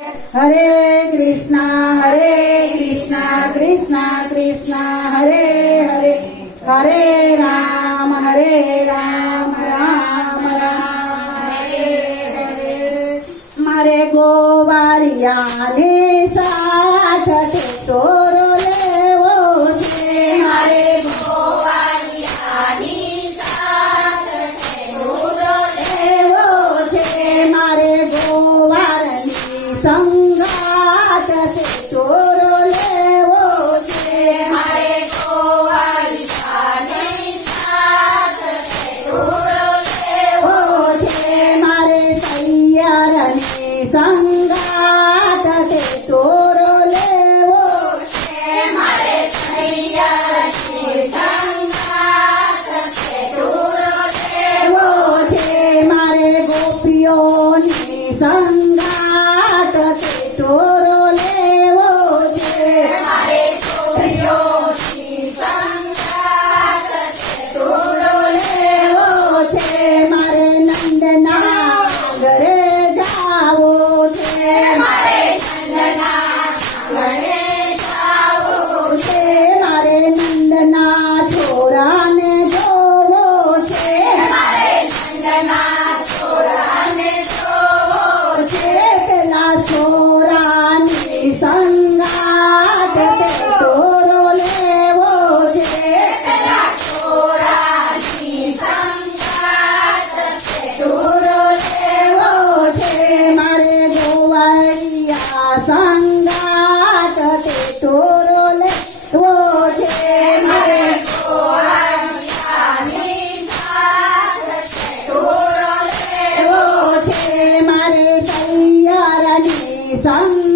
हरे कृष्णा हरे कृष्णा कृष्णा कृष्णा हरे हरे. हरे राम हरे राम राम राम हरे हरे. मारे गोवारिया ने तो quizás સંગાતતે તોરોલે તોજે મને તોરલે તોજે મારે સૈયારની સંગ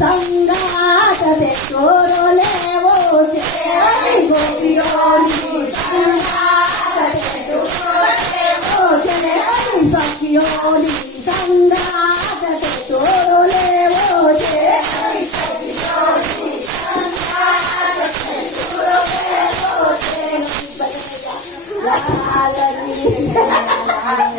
సంగాత